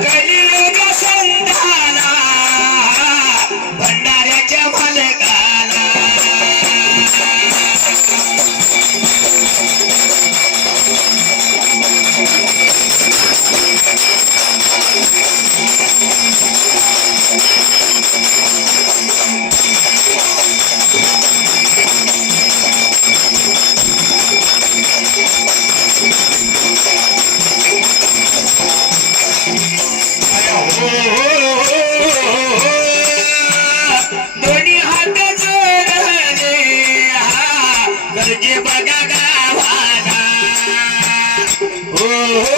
Hey! Oh,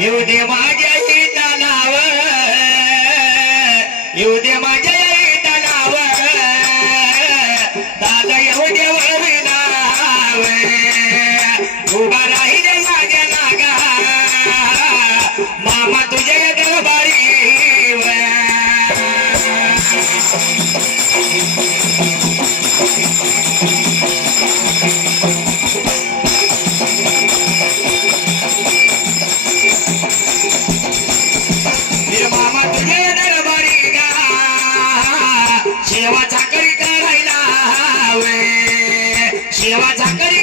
येऊ दे माझ्या हितालावर. येऊ दे माझ्या हितालावर. दादा येऊ दे वरणावर उभा राहील माझ्या नागा. मामा तुझ्या दरबारी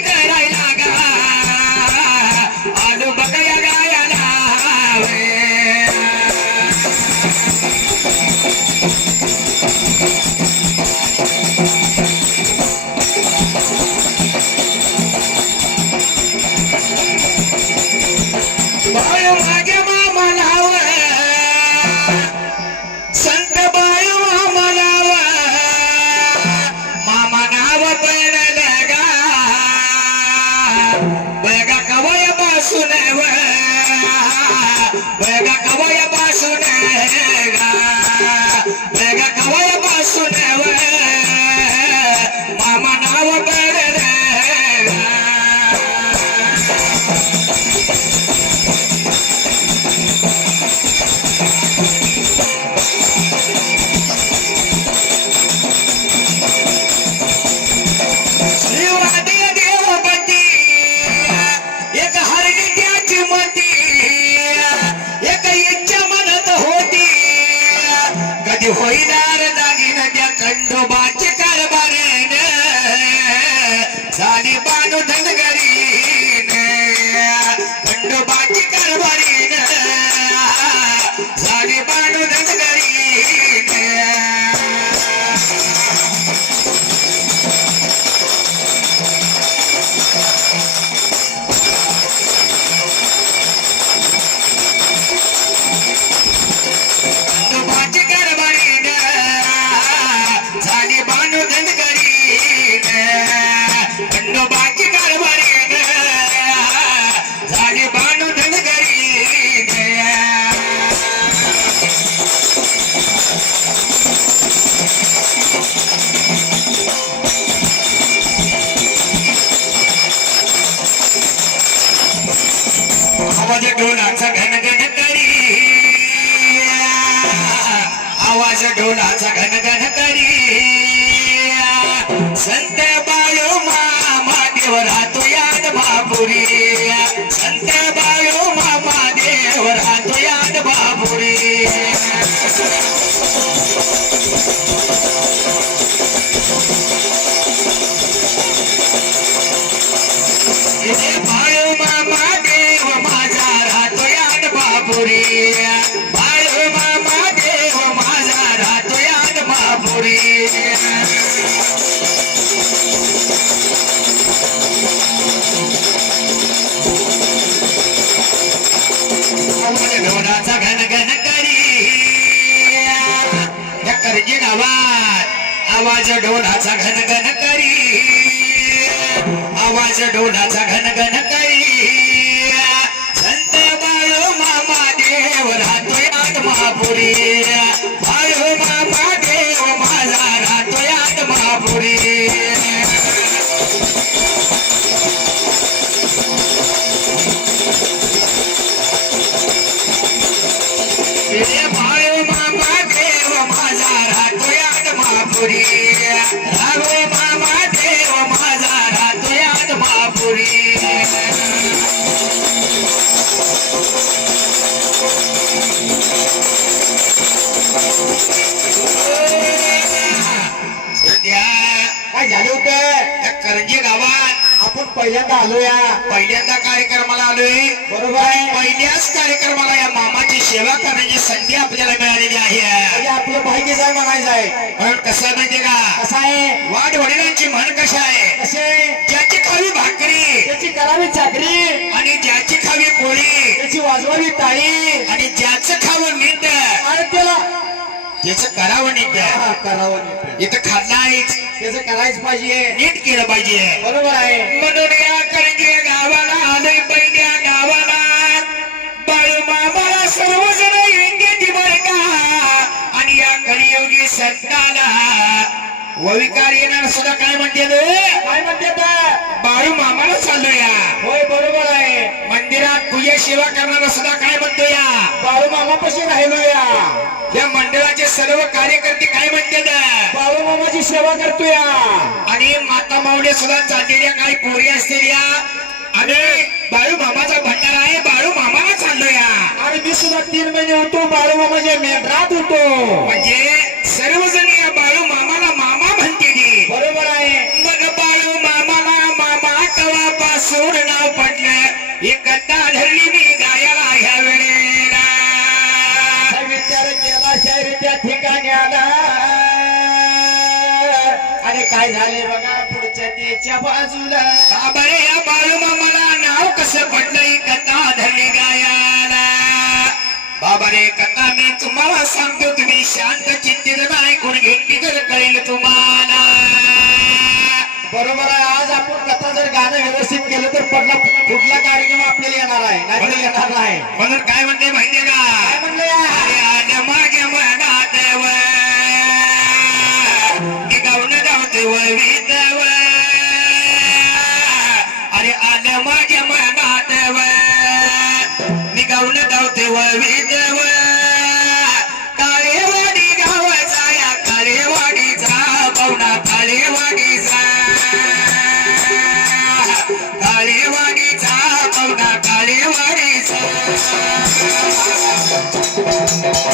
करायला गा आवाज ढोलाचा घनघन करी आवाज ढोलाचा घनघन करी आवाज ढोलाचा घन घन करी आवाज ढोलाचा घन घन करी महापुरी राघो मामा देव माझा सध्या काय झालं होतं? त्या करंजी गावात. आपण पहिल्यांदा आलोया पहिल्यांदा कार्यक्रमाला आलोय. बरोबर. आहे पहिल्याच कार्यक्रमाला या मामाची सेवा करण्याची संधी आपल्याला मिळालेली आहे. म्हणजे आपलं भाग्यच आहे म्हणायचं आहे. पण कसं आहे माहितीये का? कसं आहे? वाढ वडिलांची म्हण कशी आहे? कसे ज्याची खावी भाकरी त्याची करावी चाकरी आणि ज्याची खावी पोळी त्याची वाजवावी टाळी आणि ज्याचं खावं नीट त्याचं करावं नीट करावं नीट. इथं खाल्लं आहेच त्याचं करायच पाहिजे. नीट केलं पाहिजे. बरोबर आहे. म्हणून या करंजी गावाला आलोय पहिल्या गावाला. बाळू मामाला सर्वजण येते बर का आणि या कलियुगी संताला. वविकार येणार सुद्धा काय म्हणते काय म्हणते आता? बाळू मामाला चाललो या होय बरोबर आहे. पूजा सेवा करणारा सुद्धा काय म्हणतो या? बाळू मामापाशी राहिलो या. या मंडळाचे सर्व कार्यकर्ते काय म्हणतात? बाळू मामाची सेवा करतो या. आणि माता माऊली सुद्धा चाललेल्या काही पोरी असलेल्या आणि बाळू मामाचा भंडारा आहे. बाळू मामाला चाललो या. आणि मी सुद्धा तीन महिने होतो बाळू मामाच्या मेंढरात होतो. म्हणजे सर्वजण अरे काय झाले बघा पुढच्या त्याच्या बाजूला. का बरे या बाळूमा मला नाव कसं पडलं कथा धरली गायाला. बाबा रे कथा मी तुम्हाला सांगतो. तुम्ही शांत चिंतित ऐकून घेतली तर कळेल तुम्हाला. बरोबर आहे. आज आपण कथा जर गाणं व्यवस्थित केलं तर पडला पुढला कार्यक्रम आपल्याला येणार आहे. नाही येणार नाही. म्हणून काय म्हणते माहितीये का? काय म्हणलं या? अरे माझ्या मनात गाऊन धावते वळवीत व अरे आलं माझ्या मनात व मी गाऊन धावते वळवीत Thank you.